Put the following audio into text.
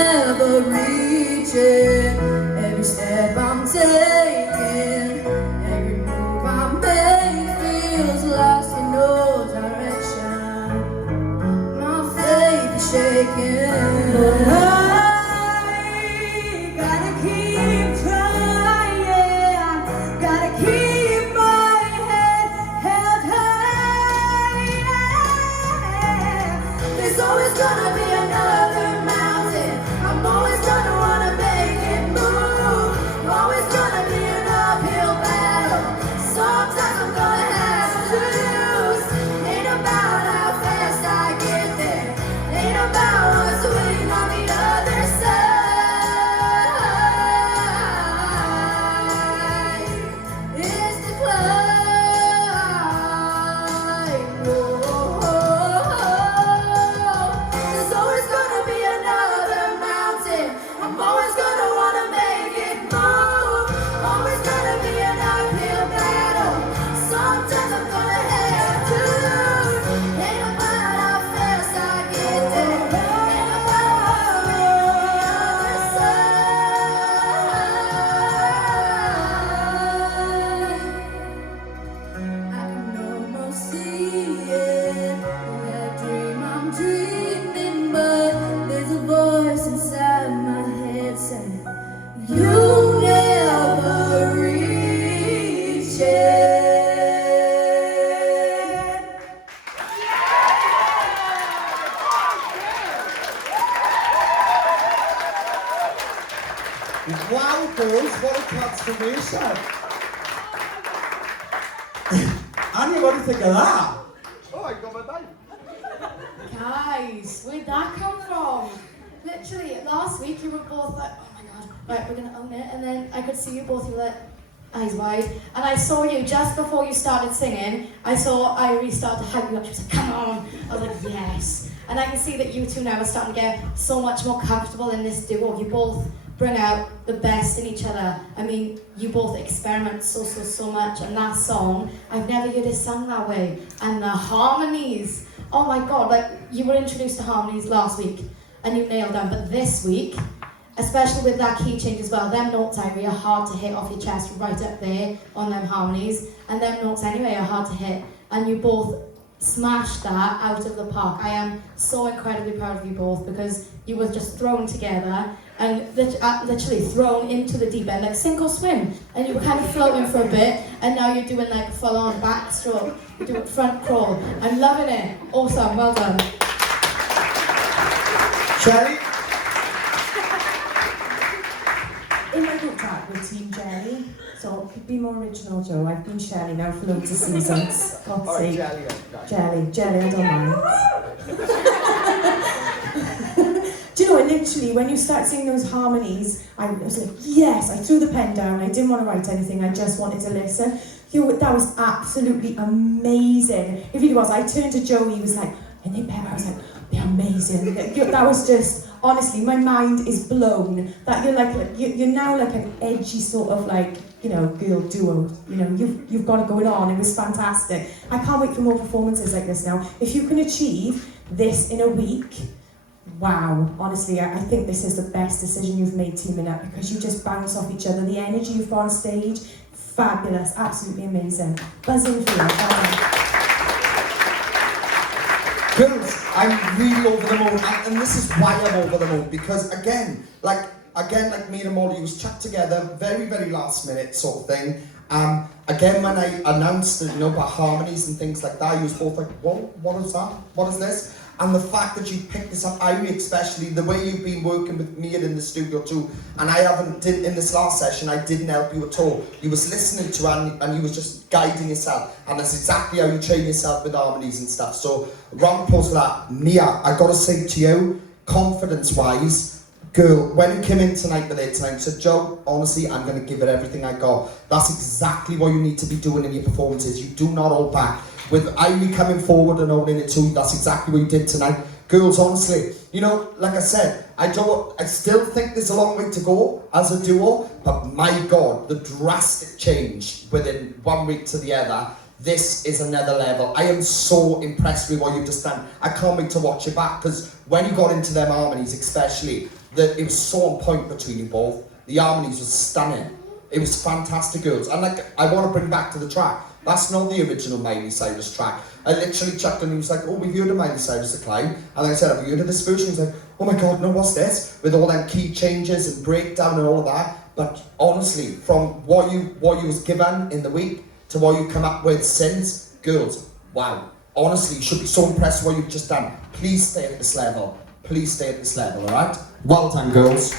never reach it. Every step I'm taking, every move I make feels lost in no direction. My faith is shaking, but I gotta keep trying, gotta keep my head held high. There's always gonna be another mountain. I'm always gonna wanna make it move. Always gonna be an uphill battle. Sometimes I'm gonna have to lose. Ain't about how fast I get there. Ain't about what's waiting on the other side. It's the climb. There's always gonna be another mountain. I'm always gonna wanna make it move. Always gonna be an uphill battle. Sometimes I'm gonna have to lose. Ain't about how fast I get there. Ain't about what's waiting on the other side. I can almost see it, that dream I'm dreaming, but there's a voice inside my head saying, you'll never reach it. Wow, girls, what a transformation. Annie, what do you think of that? Oh, I got my name. Guys, where'd that come from? Literally, last week you were both like, oh my god, right, we're gonna own it. And then I could see you both, you were like, eyes wide. And I saw you just before you started singing, I saw Irie start to hug you up. She was like, come on. I was like, yes. And I can see that you two now are starting to get so much more comfortable in this duo. You both bring out the best in each other. I mean, you both experiment so much. And that song, I've never heard it sung that way. And the harmonies, oh my god, like you were introduced to harmonies last week and you nailed them, but this week, especially with that key change as well, them notes, Irie, are hard to hit off your chest right up there on them harmonies, and them notes anyway are hard to hit, and you both smashed that out of the park. I am so incredibly proud of you both because you were just thrown together and literally thrown into the deep end, like sink or swim, and you were kind of floating for a bit, and now you're doing like a full-on backstroke, you're doing front crawl. I'm loving it. Awesome, well done. Sherry? In my group chat with Team Jelly, so be more original, Joe. I've been Shelley now for loads of seasons. God's Or sake. Jelly. Jelly, I don't mind. Do you know, literally, when you start singing those harmonies, I was like, yes, I threw the pen down, I didn't want to write anything, I just wanted to listen. That was absolutely amazing. It really was. I turned to Joe, he was like, and they better, I was like, they're amazing. That was just, honestly, my mind is blown. That you're now like an edgy sort of like, you know, girl duo. You know, you've got it going on. It was fantastic. I can't wait for more performances like this now. If you can achieve this in a week, wow, honestly, I think this is the best decision you've made teaming up because you just bounce off each other. The energy you've got on stage, fabulous, absolutely amazing. Buzzing for you. Girls, I'm really over the moon, and this is why I'm over the moon, because again, like me and Molly was chat together, very, very last minute sort of thing. Again, when I announced it, you know, about harmonies and things like that, you was both like, what is that? What is this? And the fact that you picked this up, Irie especially, the way you've been working with me in the studio too, and in this last session, I didn't help you at all. You was listening to her and you was just guiding yourself, and that's exactly how you train yourself with harmonies and stuff. So, round of applause for that. Mia, I gotta say to you, confidence-wise, girl, when you came in tonight with it tonight, you said, Joe, honestly, I'm gonna give it everything I got. That's exactly what you need to be doing in your performances. You do not hold back. With Irie coming forward and owning it too, that's exactly what you did tonight. Girls, honestly, you know, like I said, I still think there's a long way to go as a duo, but my God, the drastic change within 1 week to the other, this is another level. I am so impressed with what you've just done. I can't wait to watch it back, because when you got into them harmonies especially, It was so on point between you both. The harmonies were stunning. It was fantastic, girls. And like, I want to bring back to the track. That's not the original Miley Cyrus track. I literally checked and he was like, oh, we've heard of Miley Cyrus The Climb. And I said, have you heard of this version? He was like, oh my God, no, what's this? With all them key changes and breakdown and all of that. But honestly, from what you was given in the week to what you come up with since, girls, wow. Honestly, you should be so impressed with what you've just done. Please stay at this level. Please stay at this level, alright? Well done, girls.